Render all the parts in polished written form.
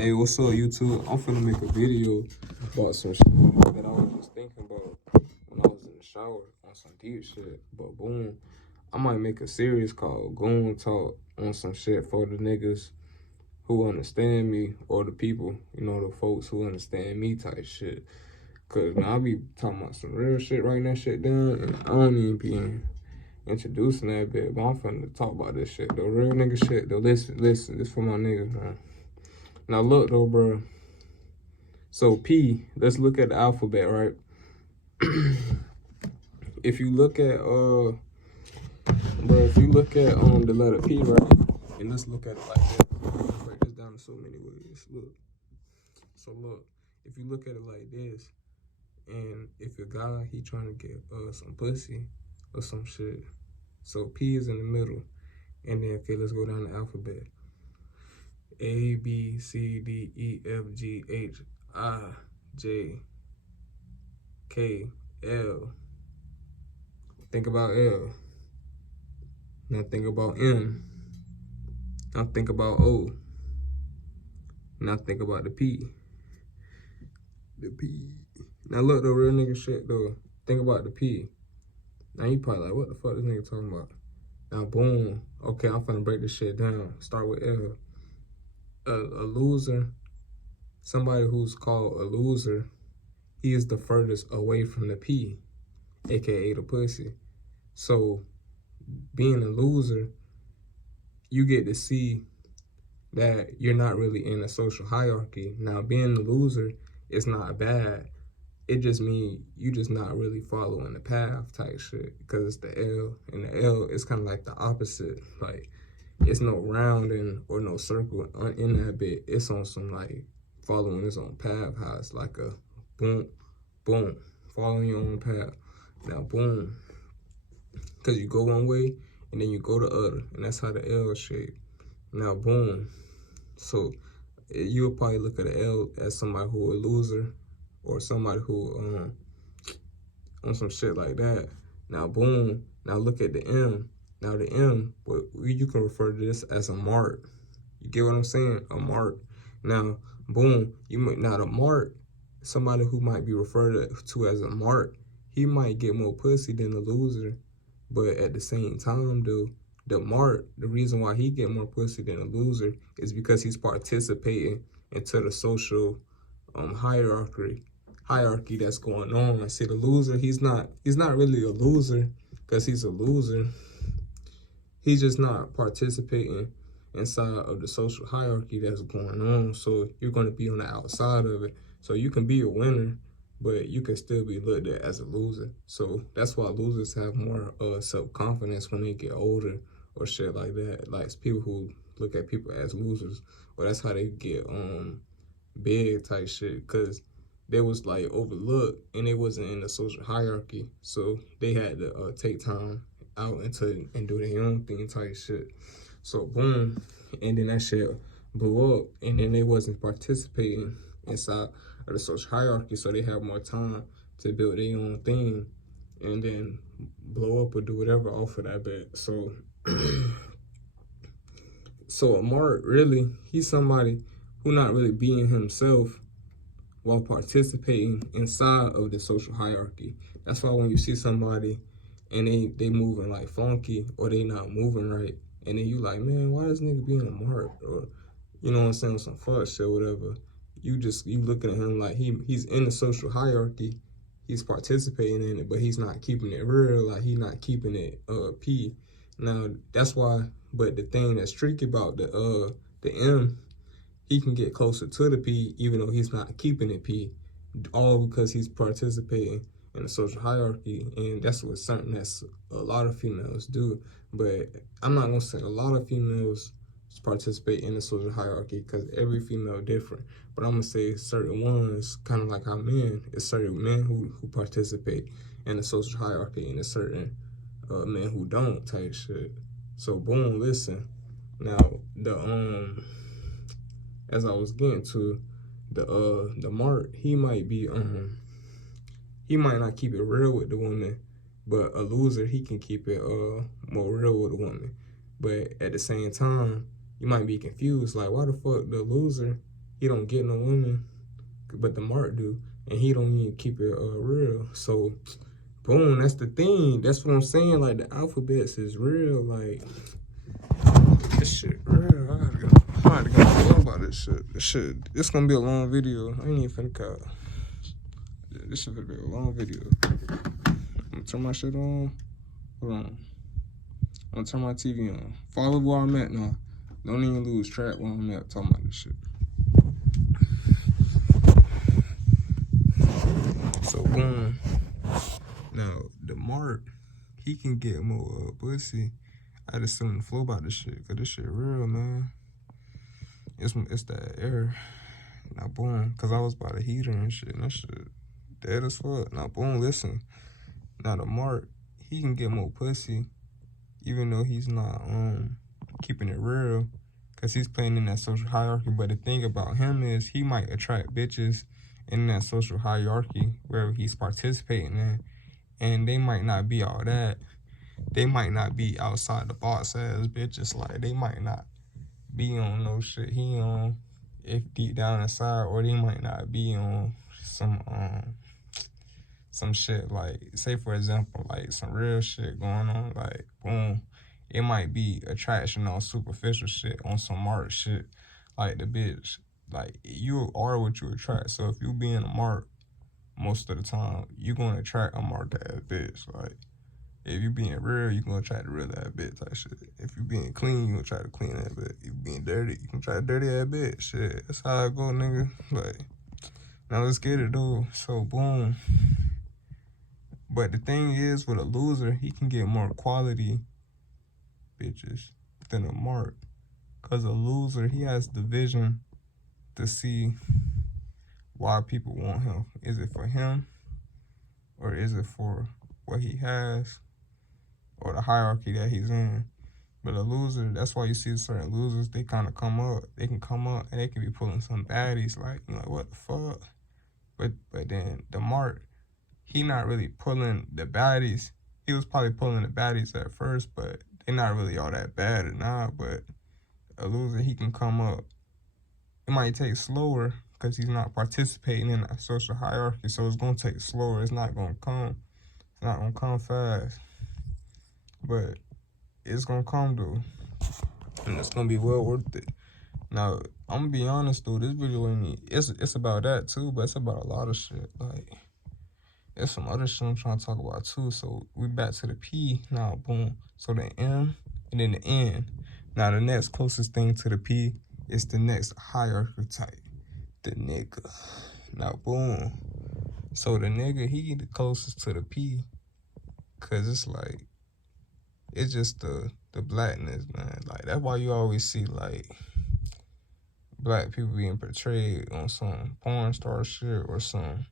Hey, what's up, YouTube? I'm finna make a video about some shit that I was just thinking about when I was in the shower on some deep shit. But boom, I might make a series called Goon Talk on some shit for the niggas who understand me, or the people, you know, the folks who understand me type shit. Cause now I be talking about some real shit, writing that shit down, and I don't even be introducing that bit. But I'm finna talk about this shit, the real nigga shit. Though, listen, this for my niggas, man. Now look though, bro. So P, let's look at the alphabet, right? If you look at the letter P, right? And let's look at it like this. Let's break this down in so many ways. Look. So look, if you look at it like this, and if a guy he trying to get some pussy or some shit, so P is in the middle. And then okay, let's go down the alphabet. A, B, C, D, E, F, G, H, I, J, K, L. Think about L. Now think about M. Now think about O. Now think about the P. The P. Now look, the real nigga shit though. Think about the P. Now you probably like, what the fuck this nigga talking about? Now boom. Okay, I'm finna break this shit down. Start with L. A loser, somebody who's called a loser, he is the furthest away from the P, aka the pussy. So being a loser, you get to see that you're not really in a social hierarchy. Now being a loser is not bad. It just means you just not really following the path type shit, because it's the L, and the L is kind of like the opposite. Like, it's no rounding or no circle in that bit. It's on some like following its own path, how it's like a boom, boom, following your own path. Now boom, because you go one way and then you go the other, and that's how the L is shaped. Now boom, so you'll probably look at the L as somebody who a loser, or somebody who on some shit like that. Now boom, now look at the M. Now the M, you can refer to this as a mark. You get what I'm saying? A mark. Now boom, now the mark, somebody who might be referred to as a mark, he might get more pussy than the loser. But at the same time, though, the mark, the reason why he get more pussy than a loser is because he's participating into the social hierarchy that's going on. I see the loser, he's not really a loser because he's a loser. He's just not participating inside of the social hierarchy that's going on. So you're going to be on the outside of it. So you can be a winner, but you can still be looked at as a loser. So that's why losers have more self-confidence when they get older or shit like that. Like people who look at people as losers, or that's how they get big type shit, because they was like overlooked and they wasn't in the social hierarchy. So they had to take time out and do their own thing type shit. So boom, and then that shit blew up, and then they wasn't participating inside of the social hierarchy, so they have more time to build their own thing and then blow up or do whatever off of that bit. So so a mark, really, he's somebody who not really being himself while participating inside of the social hierarchy. That's why when you see somebody and they moving like funky, or they not moving right, and then you like, man, why this nigga being a mark? Or, you know what I'm saying, some fuck shit, whatever. You looking at him like he's in the social hierarchy, he's participating in it, but he's not keeping it real, like he's not keeping it P. Now that's why, but the thing that's tricky about the M, he can get closer to the P even though he's not keeping it P, all because he's participating in the social hierarchy. And that's something that's a lot of females do. But I'm not gonna say a lot of females participate in the social hierarchy, because every female different. But I'm gonna say certain ones, kind of like how men, it's certain men who participate in the social hierarchy, and there's certain men who don't type shit. So boom, listen. Now the as I was getting to, the mark, he might not keep it real with the woman, but a loser, he can keep it more real with a woman. But at the same time, you might be confused, like, why the fuck the loser, he don't get no women, but the Mark do, and he don't even keep it real. So, boom, that's the thing. That's what I'm saying. Like the alphabets is real. Like this shit real. I gotta go talk about this shit. This gonna be a long video. I ain't even finna cut. Yeah, this shit gonna be a long video. I'm gonna turn my shit on. Hold on. I'm gonna turn my TV on. Follow where I'm at now. Don't even lose track where I'm at talking about this shit. So boom. Now the Mark, he can get more pussy. I just still in the flow about this shit, cause this shit real, man. It's that air. Now boom, cause I was by the heater and shit, and that shit dead as fuck. Now boom, listen. Now the Mark, he can get more pussy, even though he's not keeping it real, cause he's playing in that social hierarchy. But the thing about him is he might attract bitches in that social hierarchy where he's participating in, and they might not be all that. They might not be outside the box ass bitches. Like they might not be on no shit he on, if deep down inside, or they might not be on some shit, like, say for example, like some real shit going on, like boom, it might be attraction on superficial shit, on some Mark shit, like the bitch, like you are what you attract. So if you being a Mark, most of the time you gonna attract a Mark ass bitch. Like if you being real, you gonna try to real ass bitch type shit. If you being clean, you gonna try to clean that bitch. If you being dirty, you can try to dirty ass bitch. Shit, that's how I go, nigga. Like, now let's get it though. So boom. But the thing is, with a loser, he can get more quality bitches than a Mark. Cause a loser, he has the vision to see why people want him. Is it for him, or is it for what he has, or the hierarchy that he's in? But a loser, that's why you see certain losers, they kind of come up. They can come up and they can be pulling some baddies, like, you know, what the fuck? But then the Mark, he not really pulling the baddies. He was probably pulling the baddies at first, but they not really all that bad or not. But a loser, he can come up. It might take slower because he's not participating in that social hierarchy. So it's gonna take slower. It's not gonna come. It's not gonna come fast. But it's gonna come though, and it's gonna be well worth it. Now I'm gonna be honest though, this video ain't, it's about that too, but it's about a lot of shit. Like there's some other shit I'm trying to talk about too. So we back to the P now, boom. So the M and then the N. Now the next closest thing to the P is the next hierarchy type, the nigga. Now boom. So the nigga, he the closest to the P, cause it's like, it's just the blackness, man. Like that's why you always see like black people being portrayed on some porn star shit or some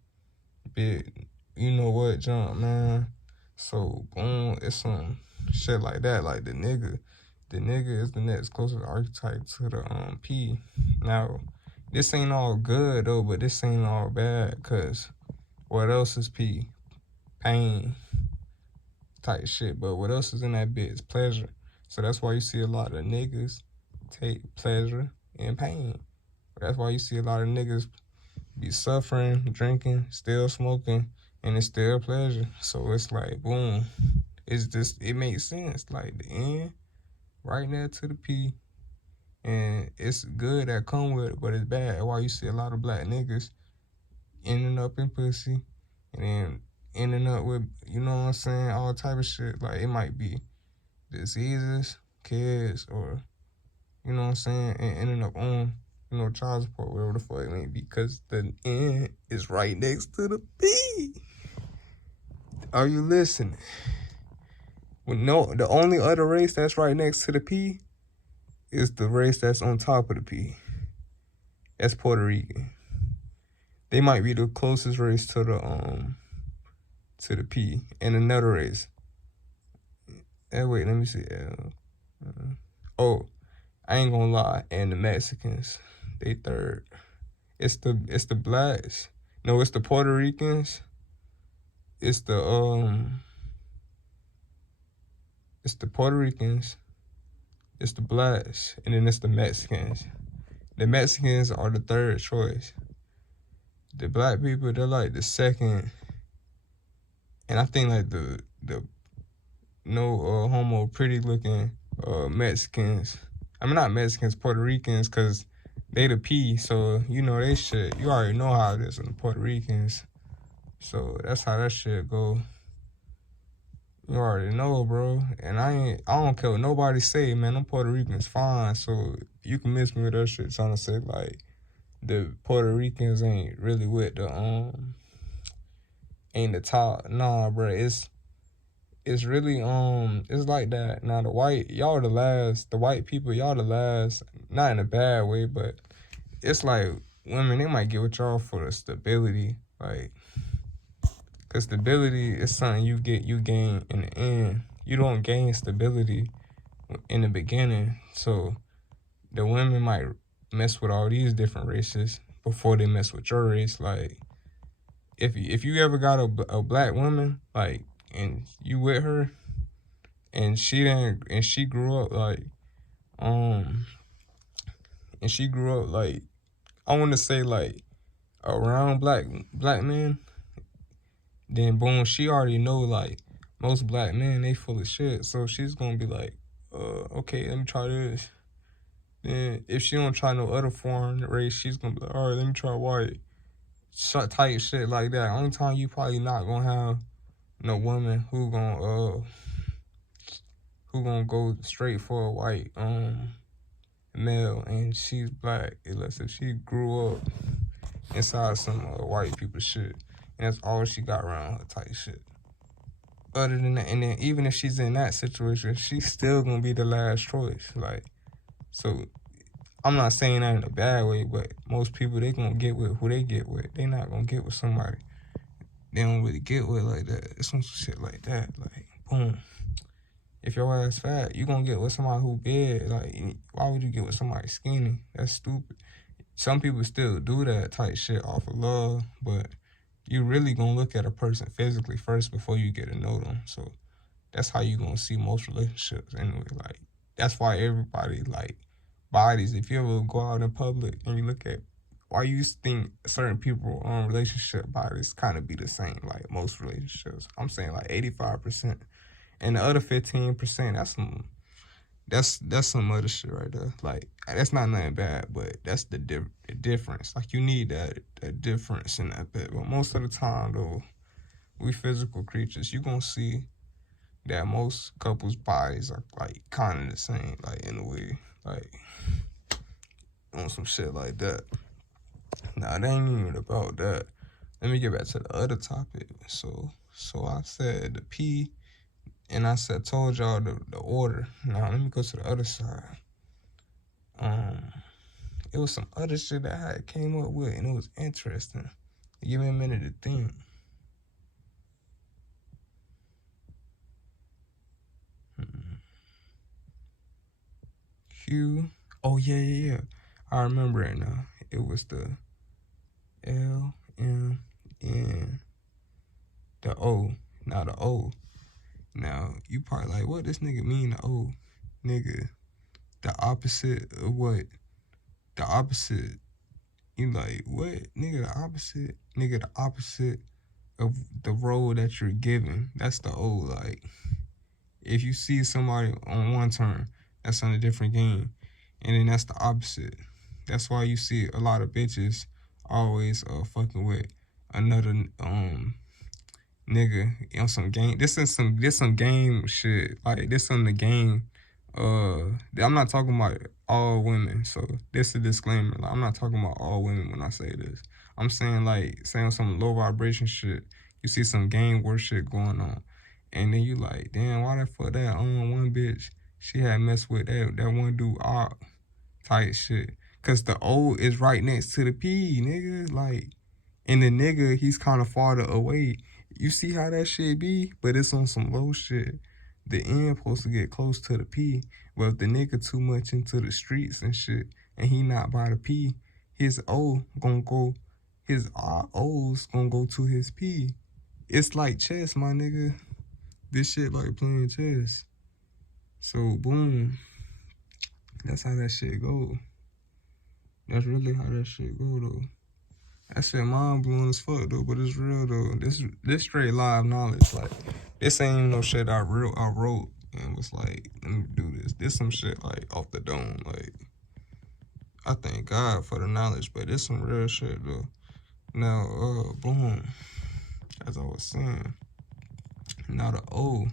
big, you know what, jump, man. So boom, it's some shit like that. Like the nigga is the next closest archetype to the P. Now this ain't all good though, but this ain't all bad, cause what else is P? Pain type shit. But what else is in that bitch? Pleasure. So that's why you see a lot of niggas take pleasure in pain. That's why you see a lot of niggas be suffering, drinking, still smoking, and it's still pleasure. So it's like, boom. It's just, it makes sense. Like the N right there to the P. And it's good that come with it, but it's bad. That's why you see a lot of black niggas ending up in pussy, and then ending up with, you know what I'm saying, all type of shit. Like it might be diseases, kids, or, you know what I'm saying, and ending up on, you know, child support, whatever the fuck it may be, because the N is right next to the P. Are you listening? The only other race that's right next to the P is the race that's on top of the P. That's Puerto Rican. They might be the closest race to the P. And another race. Wait, let me see. Oh, I ain't gonna lie. And the Mexicans, they third. It's the blacks. No, it's the Puerto Ricans. It's the Puerto Ricans. It's the blacks, and then it's the Mexicans. The Mexicans are the third choice. The black people, they're like the second. And I think like the no homo pretty looking Mexicans. I mean not Mexicans, Puerto Ricans, cause they the P, so you know they shit. You already know how it is with the Puerto Ricans. So that's how that shit go. You already know, bro. And I don't care what nobody say, man. Them Puerto Ricans fine. So you can miss me with that shit trying to say like the Puerto Ricans ain't really with the ain't the top. Nah, bro. It's really it's like that. Now the white, y'all the last. The white people, y'all the last. Not in a bad way, but it's like women, they might get with y'all for the stability, like, cause stability is something you gain in the end. You don't gain stability in the beginning. So the women might mess with all these different races before they mess with your race. Like if you ever got a black woman, like, and you with her, and she grew up like um and she grew up like, I want to say like around black men, then boom, she already know like most black men, they full of shit. So she's gonna be like, okay, let me try this. Then if she don't try no other foreign race, she's gonna be like, all right, let me try white. Type shit like that. Only time you probably not gonna have no woman who gonna go straight for a white male and she's black, unless if she grew up inside some white people shit and that's all she got around her type shit. Other than that, and then even if she's in that situation, she's still gonna be the last choice. Like, so I'm not saying that in a bad way, but most people, they gonna get with who they get with. They not gonna get with somebody they don't really get with like that. It's some shit like that. Like, boom. If your ass fat, you gonna get with somebody who big. Like, why would you get with somebody skinny? That's stupid. Some people still do that type shit off of love, but you really gonna look at a person physically first before you get to know them. So that's how you gonna see most relationships anyway. Like, that's why everybody like bodies. If you ever go out in public and you look at why you think certain people relationship bodies kind of be the same, like most relationships. I'm saying like 85%. And the other 15%, that's some other shit right there. Like, that's not nothing bad, but that's the difference. Like, you need that difference in that bit. But most of the time, though, we physical creatures. You gonna see that most couples' bodies are like kind of the same, like in a way, like on some shit like that. Nah, it ain't even about that. Let me get back to the other topic. So I said the P. And I told y'all the order. Now let me go to the other side. It was some other shit that I came up with, and it was interesting. Give me a minute to think. Q. Oh yeah. I remember it now. It was the L, M, N, the O. Now the O. Now you probably like, what this nigga mean the O? Nigga, the opposite of what? The opposite. You like, what? Nigga, the opposite? Nigga, the opposite of the role that you're given. That's the O. Like, if you see somebody on one turn, that's on a different game. And then that's the opposite. That's why you see a lot of bitches always fucking with another nigga on some game. This some game shit. Like, this on the game. I'm not talking about all women. So this is a disclaimer. Like, I'm not talking about all women when I say this. I'm saying like saying some low vibration shit. You see some gang war shit going on, and then you like, damn, why the fuck that one bitch she had messed with that one dude type shit. Cause the O is right next to the P, nigga. Like, and the nigga, he's kind of farther away. You see how that shit be? But it's on some low shit. The N supposed to get close to the P. But if the nigga too much into the streets and shit, and he not by the P, his O gonna go, his O's gonna go to his P. It's like chess, my nigga. This shit like playing chess. So boom, that's how that shit go. That's really how that shit go though. That shit mind blowing as fuck though, but it's real though. This straight live knowledge. Like this ain't even no shit I wrote and was like, let me do this. This some shit like off the dome. Like I thank God for the knowledge, but it's some real shit though. Now, boom. As I was saying, now the O,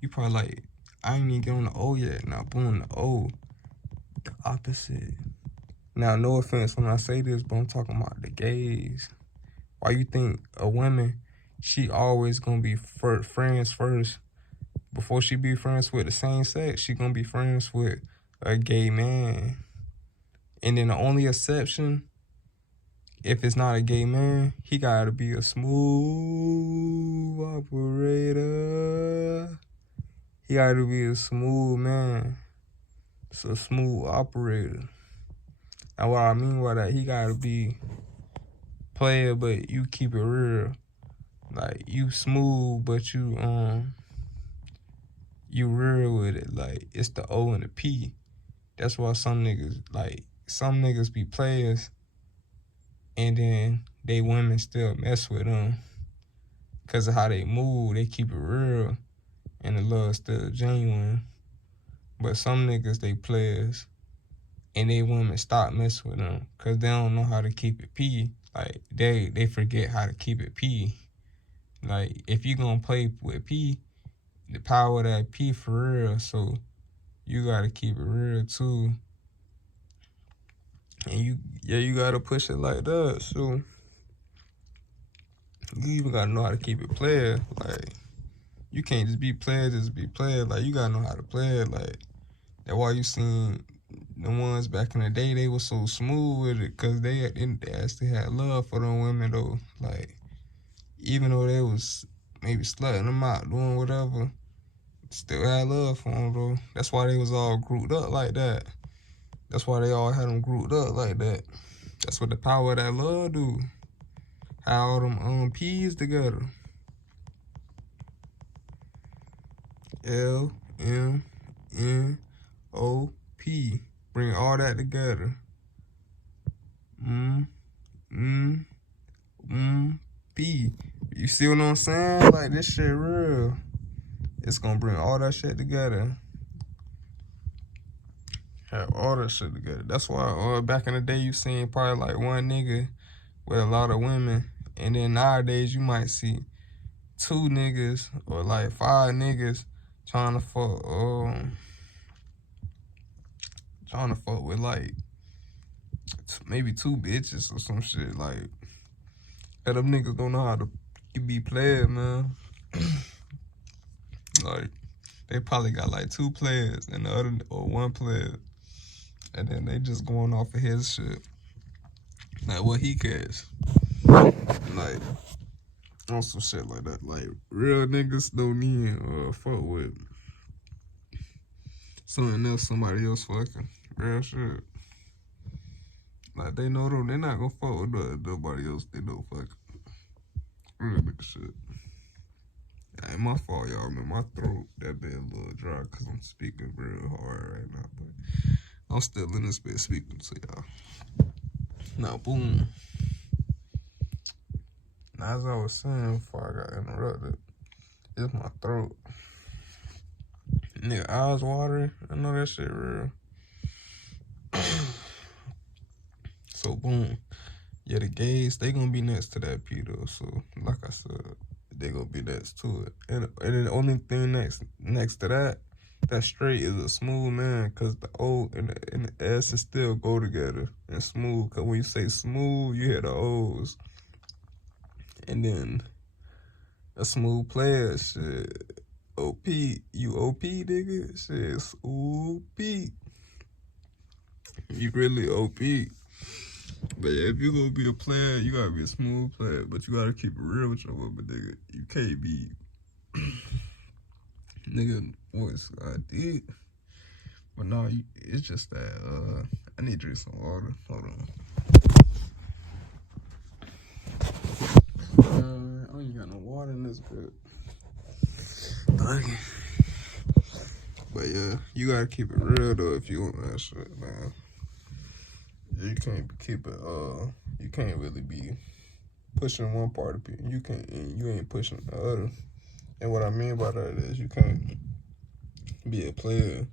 you probably like, I ain't even get on the O yet. Now, boom, the O, the opposite. Now, no offense when I say this, but I'm talking about the gays. Why you think a woman, she always gonna be friends first? Before she be friends with the same sex, she gonna be friends with a gay man. And then the only exception, if it's not a gay man, he gotta be a smooth operator. He gotta be a smooth man. It's a smooth operator. And what I mean by that, he gotta be player, but you keep it real. Like you smooth, but you real with it. Like it's the O and the P. That's why some niggas be players, and then they women still mess with them. Cause of how they move, they keep it real, and the love still genuine. But some niggas, they players, and they women stop messing with them, cause they don't know how to keep it P. Like they forget how to keep it P. Like if you gonna play with P, the power of that P for real. So you gotta keep it real too. And you gotta push it like that. So you even gotta know how to keep it player. Like you can't just be player, Like you gotta know how to play it. Like that's why you seen the ones back in the day, they were so smooth with it, cause they actually had love for them women though. Like even though they was maybe slutting them out, doing whatever, still had love for them though. That's why they was all grouped up like that. That's why they all had them grouped up like that. That's what the power of that love do. How all them P's together. LMNOP. Bring all that together. P. You see what I'm saying? Like this shit real. It's gonna bring all that shit together. Have all that shit together. That's why back in the day you seen probably like one nigga with a lot of women, and then nowadays you might see 2 niggas or like 5 niggas trying to fuck with like maybe 2 bitches or some shit. Like and them niggas don't know how to be players, man. Like they probably got like 2 players and the other or 1 player, and then they just going off of his shit, like what he cares, like on some shit like that. Like real niggas don't need fuck with something else, somebody else fucking. Real shit. Like they know them, they not gonna fuck with nobody else they know fucking. Real nigga shit. Ain't my fault, y'all. Man, my throat that bit a little dry because I'm speaking real hard right now, but I'm still in this bit speaking to y'all. Now, boom. Now, as I was saying before I got interrupted, it's my throat. Nigga, eyes watering. I know that shit real. So, boom. Yeah, the gays, they gonna be next to that P though. So, like I said, they gonna be next to it. And then the only thing next to that, that's straight is a smooth man, cause the O and the S is still go together. And smooth, cause when you say smooth, you hear the O's. And then a smooth player, shit. OP, you OP, nigga? Shit, OP. You really OP. But yeah, if you gonna be a player, you gotta be a smooth player. But you gotta keep it real with your woman, nigga. You can't be nigga voice. I did. But no, it's just that I need to drink some water. Hold on. I don't even got no water in this bit. But yeah, you gotta keep it real though if you want that shit, man. You can't keep it. You can't really be pushing one part of it. You ain't pushing the other. And what I mean by that is you can't be a player,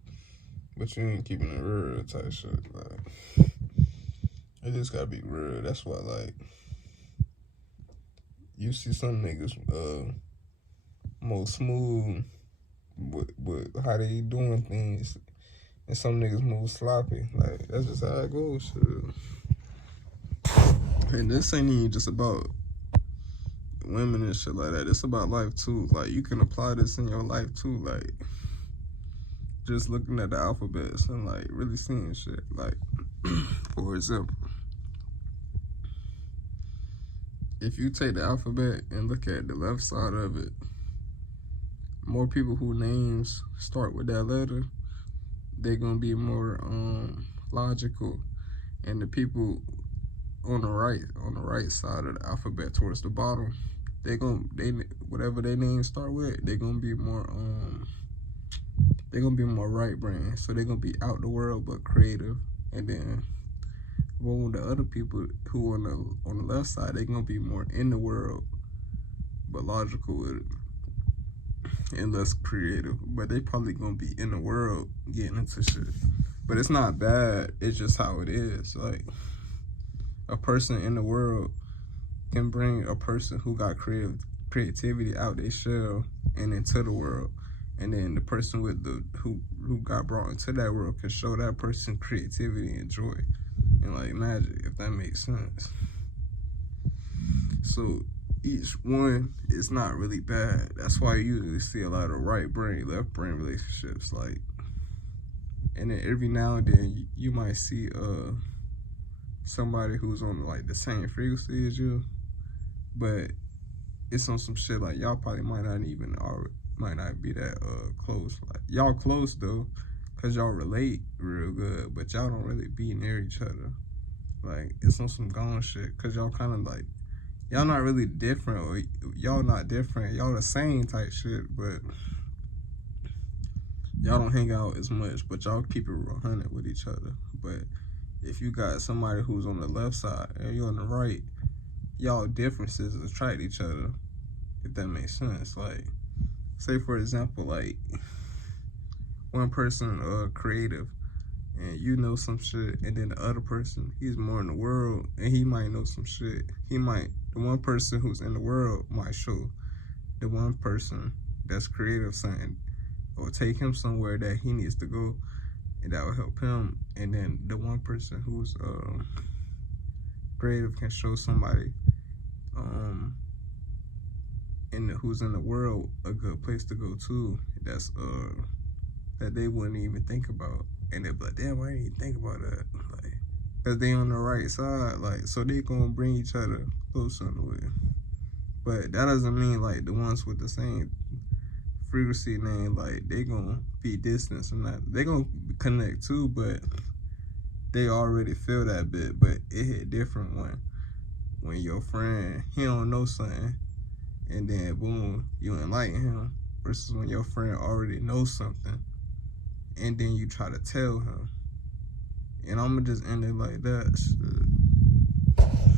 but you ain't keeping it real type shit. Like, it just gotta be real. That's why, like, you see some niggas more smooth with how they doing things, and some niggas move sloppy. Like, that's just how it goes. Shit. And this ain't even just about women and shit like that. It's about life too. Like, you can apply this in your life too. Like, just looking at the alphabets and like really seeing shit. Like, for example, if you take the alphabet and look at the left side of it, more people whose names start with that letter, they're gonna be more logical, and the people on the right side of the alphabet towards the bottom, they whatever their names start with, they're gonna be more right brain. So they're gonna be out the world but creative. And then with the other people who on the left side, they're gonna be more in the world but logical with it and less creative. But they probably gonna be in the world getting into shit. But it's not bad, it's just how it is. Like, a person in the world can bring a person who got creativity out their shell and into the world. And then the person with who got brought into that world can show that person creativity and joy and like magic, if that makes sense. So each one is not really bad. That's why you usually see a lot of right brain, left brain relationships. Like, and then every now and then you might see somebody who's on like the same frequency as you, but it's on some shit like y'all probably might not be that close. Like, y'all close though, cause y'all relate real good, but y'all don't really be near each other. Like, it's on some gone shit, cause y'all kind of like, y'all not really different, or y'all not different, y'all the same type shit, but y'all don't hang out as much, but y'all keep it 100 with each other. But if you got somebody who's on the left side and you're on the right, y'all differences attract each other, if that makes sense. Like, say for example, like, one person creative and you know some shit, and then the other person, he's more in the world and he might know some shit. The one person who's in the world might show the one person that's creative something, or take him somewhere that he needs to go, and that will help him. And then the one person who's creative can show somebody who's in the world a good place to go to, that's that they wouldn't even think about, and they'll be like, damn, I didn't even think about that. Like, cause they on the right side, like, so they gonna bring each other closer in a way. But that doesn't mean like the ones with the same frequency name, like, they gonna be distant and that they gonna connect too, but they already feel that bit. But it hit different when your friend, he don't know something, and then boom, you enlighten him, versus when your friend already knows something and then you try to tell him. And I'm gonna just end it like that. Shit.